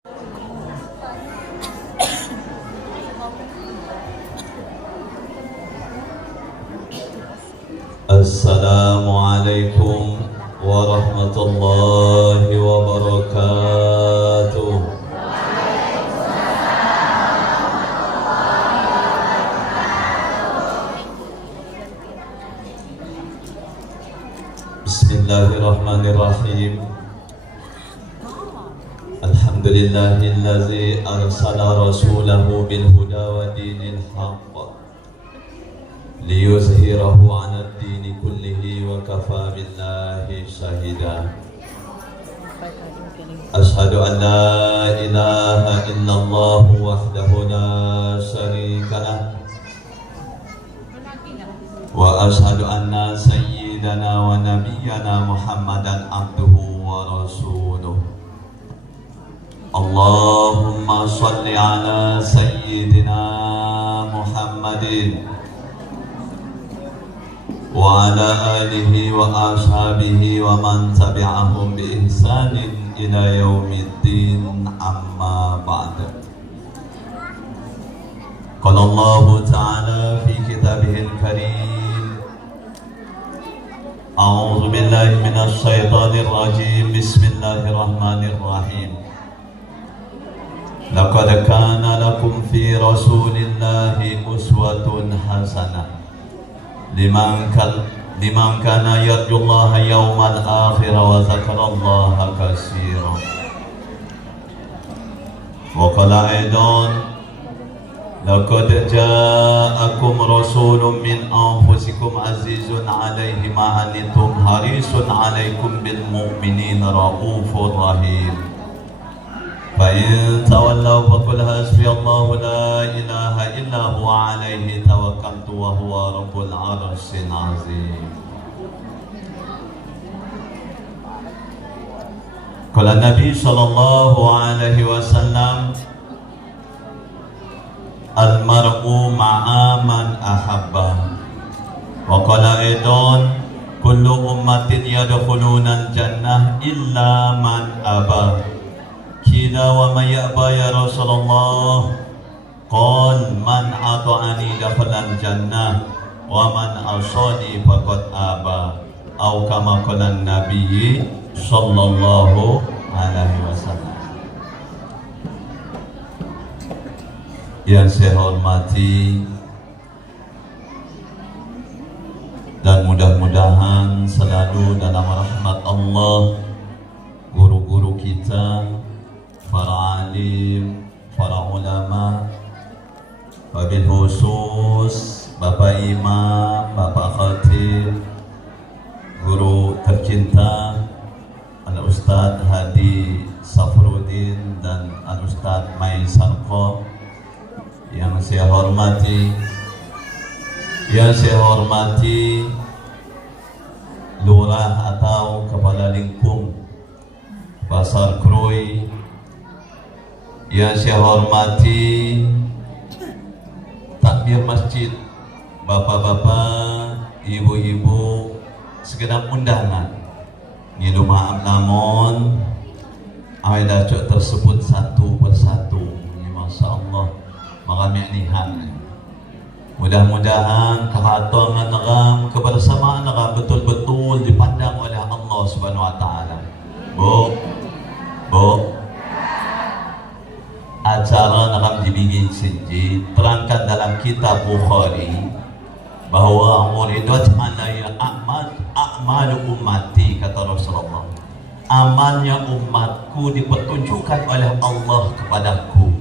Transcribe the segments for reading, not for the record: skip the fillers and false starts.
Assalamualaikum warahmatullahi wabarakatuh. Bismillahirrahmanirrahim. Alhamdulillahillazi arsala rasulahu bil huda wa dinil haqq liyuzhirahu 'ala ad-dini kullihi wa kafa billahi shahida. Ashhadu an la ilaha illallah wahdahu la syarika lah wa ashhadu anna sayyidana wa nabiyyana Muhammadan abduhu wa rasuluh. Allahumma shalli ala sayyidina Muhammadin wa ala alihi wa ashabihi wa man tabi'ahum bi ihsanin ila yaumiddin, amma ba'd. Qala Allah ta'ala fi kitabihil karim, a'udzu billahi minasy syaithanir rajim, bismillahirrahmanirrahim. Laqad kana lakum fi rasulillahi uswatun hasanah liman kana yarjullaha yawmal akhir wa zakarallaha katsira. Wa qala aidan laqad ja'akum rasulun min anfusikum azizun 'alaihi ma anittum harisun 'alaikum bil mu'minina raufur rahim. فإن تولوا فقل حسبي الله لا إله إلا هو عليه توكلت وهو رب العرش العظيم. قال النبي صلى الله عليه وسلم المرء مع من أحبه. وقال أيضا كل أمة يدخلون الجنة إلا من أبى. Kila wa man ya'ba ya Rasulullah? Qal man ata'ani dakhala al-jannah wa man asani faqad aba. Atau kama qala an-nabi sallallahu alaihi wasallam. Yang saya hormati dan mudah-mudahan selalu dalam rahmat Allah guru-guru kita, para alim, para ulama, wabil khusus Bapak Imam, Bapak Khatib, guru tercinta Al-Ustaz Hadi Safruddin dan Al-Ustaz Mai Sarko. Yang saya hormati lurah atau kepala lingkung Pasar Krui. Yang saya hormati takmir masjid, bapak-bapak, ibu-ibu, segenap undangan. Ngilu maaf namun awal cok tersebut satu persatu. Masya Allah, makanya nihan. Mudah-mudahan kehatuan negam, kebersamaan negam betul-betul dipandang oleh Allah Subhanahu Wa Taala. Bu, acara nakam dibikin sinji terangkan dalam kitab Bukhari bahwa uridat alaiya a'malu ummati, kata Rasulullah, amalnya umatku dipertunjukkan oleh Allah kepadaku.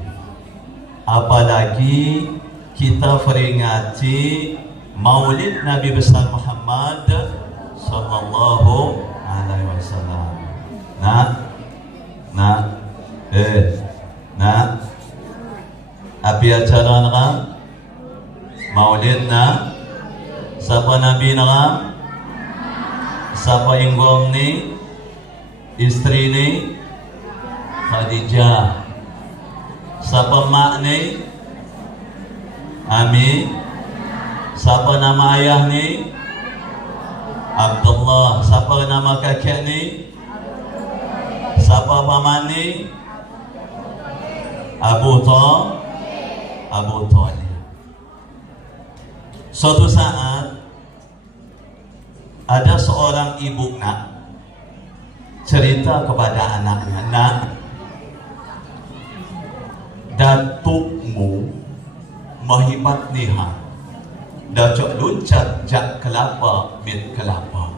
Apalagi kita peringati Maulid Nabi besar Muhammad sallallahu alaihi wasallam. Api acara nakam Maulid na siapa Nabi nakam, siapa inggom ni, istri ni Khadijah, siapa mak ni, Amin, siapa nama ayah ni, Abdullah, siapa nama kakek ni, siapa paman ni, Abu Thalib. Suatu saat ada seorang ibu nak cerita kepada anaknya, nak, datukmu mahibat niha, dacok luncat jak kelapa mit kelapa,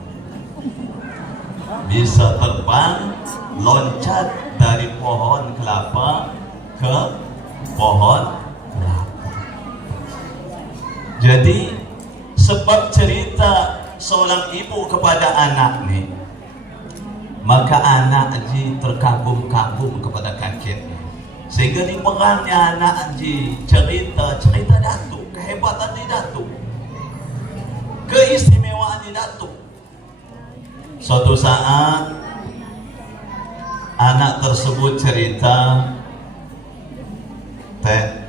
bisa terbang loncat dari pohon kelapa ke pohon kelapa. Jadi sebab cerita seorang ibu kepada anak ni, maka anak ji terkagum-kagum kepada kakeknya, sehingga diperangi anak ji cerita datuk, kehebatan di datuk, keistimewaan di datuk. Suatu saat anak tersebut cerita, teh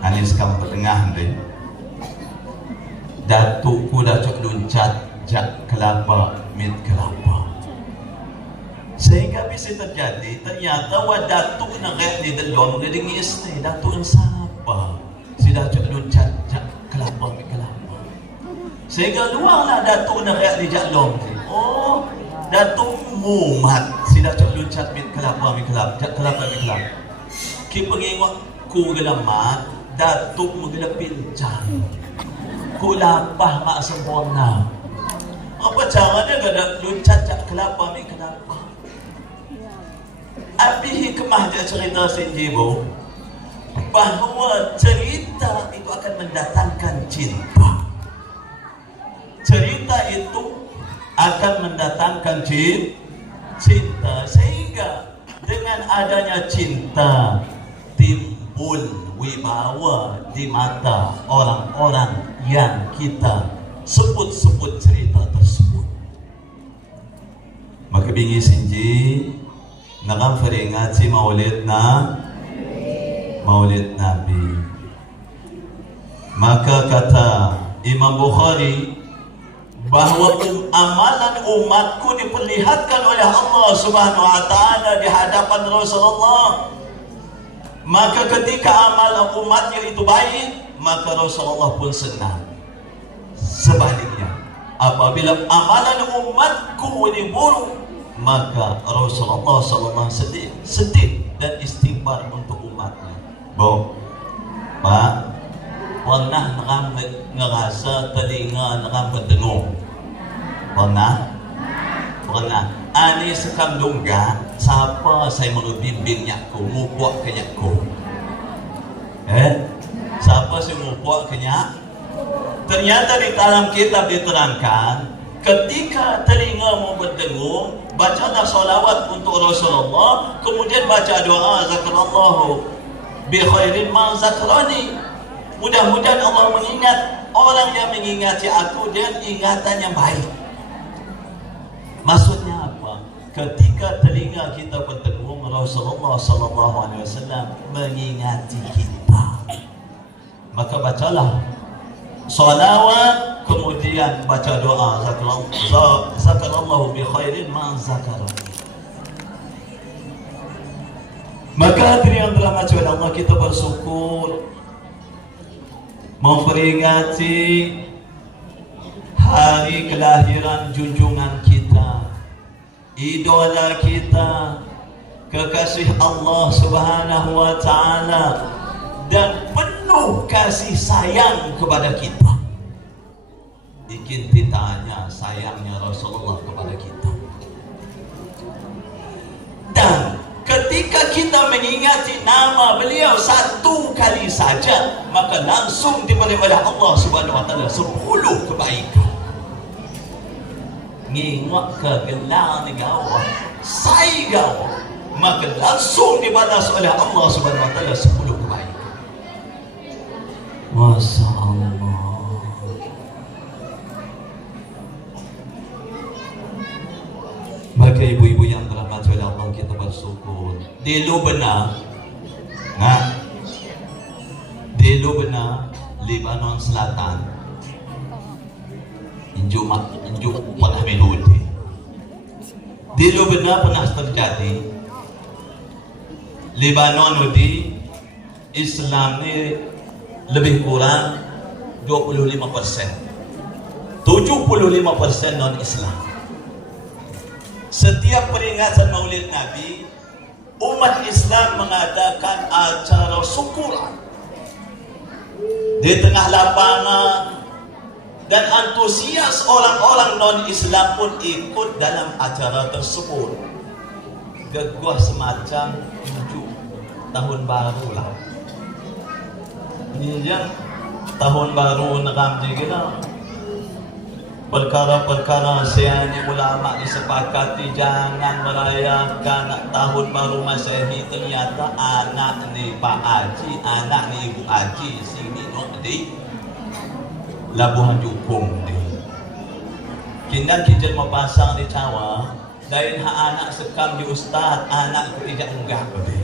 anis kamu tengah deh, datukku dacok luncat jak kelapa mit kelapa, sehingga bisa terjadi ternyata wa datuk nak di dalam dia dengis ni datuk yang siapa si dacok luncat jak kelapa mit kelapa, sehingga luarlah datuk nak di jak lom. Oh, datuk Muhammad si dacok luncat mit kelapa mit kelapa jak kelapa mit kelapa. Ki pengingok ku gelamat datuk menggela pincang, ku lapah mak sempurna. Apa caranya kada luncat jak kelapa mit kelapa? Abi hikmah dia cerita sinjibo bahawa cerita itu akan mendatangkan cinta. Cerita itu akan mendatangkan cinta, sehingga dengan adanya cinta timbul wibawa di mata orang-orang yang kita sebut-sebut cerita tersebut. Maka bingi sinji nakam feringat si maulid Nabi. Maka kata Imam Bukhari bahawa amalan umatku diperlihatkan oleh Allah Subhanahu wa taala di hadapan Rasulullah. Maka ketika amal umatnya itu baik, maka Rasulullah pun senang. Sebaliknya, apabila amalan umatku ini buruk, maka Rasulullah sallallahu alaihi wasallam sedih dan istighfar untuk umatnya. Pak, pernah nakam ngerasa telinga nakam berdengung? Pernah? Ani sekam dungga, siapa saya mau bimbing nyaku, mupuak ke nyaku? Siapa saya mupuak ke nyak? Ternyata di dalam kitab diterangkan, ketika telingamu berdengung, bacalah salawat untuk Rasulullah, kemudian baca doa zakarallahu bi khairin ma zakrani. Mudah-mudahan Allah mengingat orang yang mengingati aku dengan ingatan yang baik. Maksudnya apa? Ketika telinga kita berdengung, Rasulullah sallallahu alaihi wasallam mengingati kita. Maka bacalah salawat, kemudian baca doa zakarallahu bi khairin ma zakarani. Maka hadirin yang dirahmati oleh Allah, kita bersyukur memperingati hari kelahiran junjungan kita, idola kita, kekasih Allah Subhanahu wa taala, dan penuh kasih sayang kepada kita. Bikin ditanya sayangnya Rasulullah kepada kita. Dan ketika kita mengingati nama beliau satu kali saja, maka langsung diberi oleh Allah Subhanahu wa taala 10 kebaikan. Ngingok ke gelar negara, sai gawa, maka langsung dibalas oleh Allah Subhanahu wa taala 10 kebaikan. Masya Allah. Maka ibu-ibu yang dirahmati oleh Allah, kita bersyukur. Di Lubna, di Lubna, Lebanon Selatan, injuk pernah menudi. Di Lubna pernah terjadi Lebanon di Islam ni lebih kurang 25%. 75% non-Islam. Setiap peringatan Maulid Nabi, umat Islam mengadakan acara syukuran di tengah lapangan, dan antusias orang-orang non-Islam pun ikut dalam acara tersebut. Gegah semacam tujuh tahun baru lah. Ini yang tahun baru nakam juga. Perkara-perkara siani ulama disepakati jangan merayakan tahun baru Masehi. Ternyata anak ni Pak Haji, anak ni Ibu Haji sini dong di Labuhan Jukung ni. Kindan kijel mapasang di Cawa, dain ha anak sekam di ustad, anak tidak enggak budi.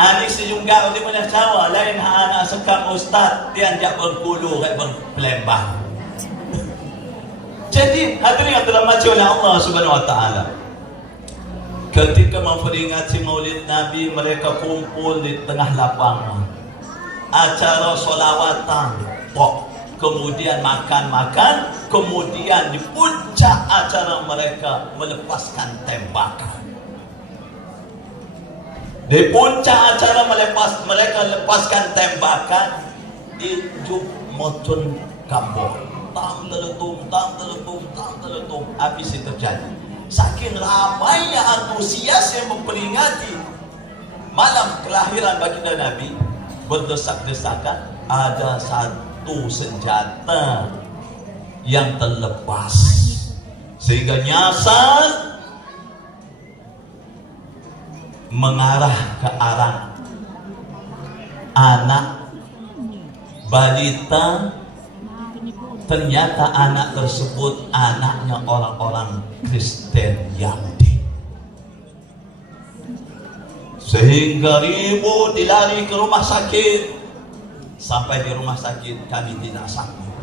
Ani si jungga di mana Cawa, lain ha anak sekam ustad, tian jak berkulu kat berpelembang. Jadi hadirin yang dirahmati oleh Allah Subhanahu wa taala. Ketika memperingati Maulid Nabi, mereka kumpul di tengah lapangan. Acara solawatan, kemudian makan-makan, kemudian di puncak acara mereka melepaskan tembakan. Di puncak acara mereka lepaskan tembakan di Jumotun Kambon. Tam teletum, habis itu terjadi. Saking ramainya antusias yang memperingati malam kelahiran baginda Nabi, berdesak-desakan, ada satu senjata yang terlepas sehingga nyasar mengarah ke arah anak balita. Ternyata anak tersebut anaknya orang-orang Kristen Yahudi. Sehingga ribut dilari ke rumah sakit. Sampai di rumah sakit kami tidak sanggup.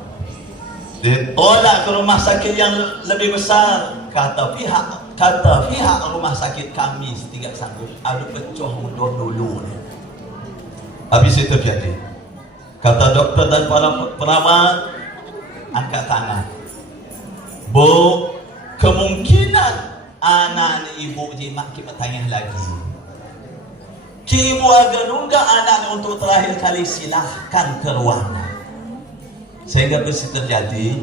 Ditolak ke rumah sakit yang lebih besar. Kata pihak rumah sakit kami tidak sanggup. Ada pecah mundur dulu. Habis itu terjadi. Kata dokter dan para perawat, angkat tangan. Bu, kemungkinan anak ibu jimat kita tanya lagi. Ibu agar nunggu anak untuk terakhir kali, silahkan ke ruangan. Sehingga bisa terjadi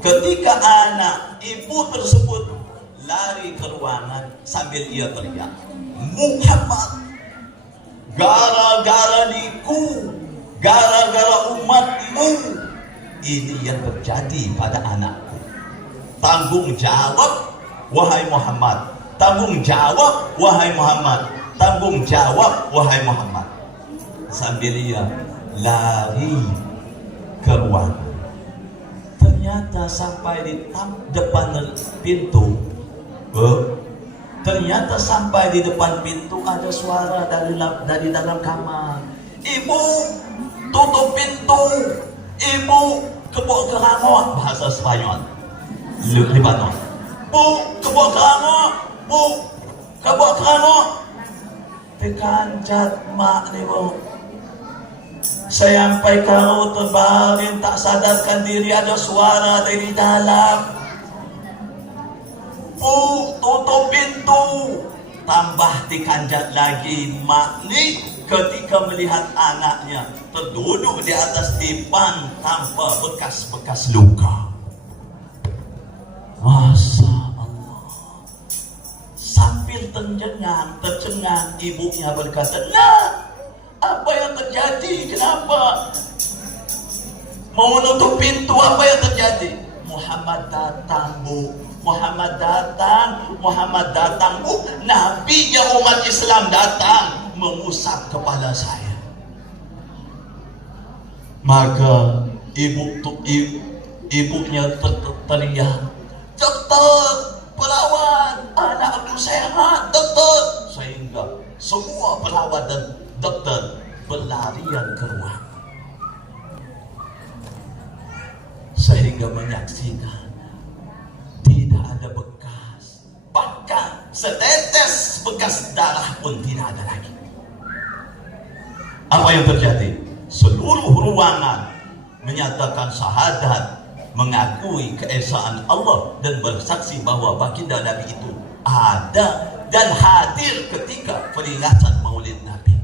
ketika anak ibu tersebut lari ke ruangan sambil ia teriak, Muhammad, gara-gara diku, gara-gara umatmu, ini yang terjadi pada anakku. Tanggung jawab, wahai Muhammad. Tanggung jawab, wahai Muhammad. Tanggung jawab, wahai Muhammad. Sambil ia lari ke ruangan. Ternyata sampai di depan pintu, ternyata sampai di depan pintu ada suara dari dalam kamar. Ibu, tutup pintu. Ibu, kebok kerangok, bahasa Spanyol, Libanon. Bu, kebok kerangok. Bu, kebok kerangok. Tekancat mak ni bu. Sampai kau terbaring tak sadarkan diri, ada suara dari dalam. Bu, tutup pintu. Tambah dikanjat lagi mak ni ketika melihat anaknya terduduk di atas dipan tanpa bekas-bekas luka. Masya Allah. Sambil tercengang, ibunya berkata, "Nah, apa yang terjadi? Kenapa mau menutup pintu? Apa yang terjadi?" Muhammad datang, Bu. Muhammad datang, Bu. Nabi yang umat Islam datang mengusap kepala saya. Maka ibunya teriak, "Dokter, perawat, anakku sehat, dokter." Sehingga semua perawat dan dokter berlarian ke ruang. Sehingga menyaksikan tidak ada bekas, bahkan setetes bekas darah pun tidak ada lagi. Apa yang terjadi? Seluruh ruangan menyatakan syahadat, mengakui keesaan Allah dan bersaksi bahwa baginda Nabi itu ada dan hadir ketika peringatan Maulid Nabi.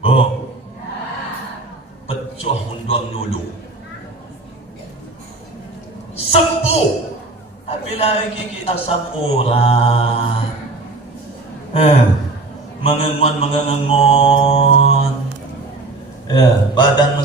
Oh, pecuh unduang dulu, sembuh. Tapi lagi asam urat, mengengon, badan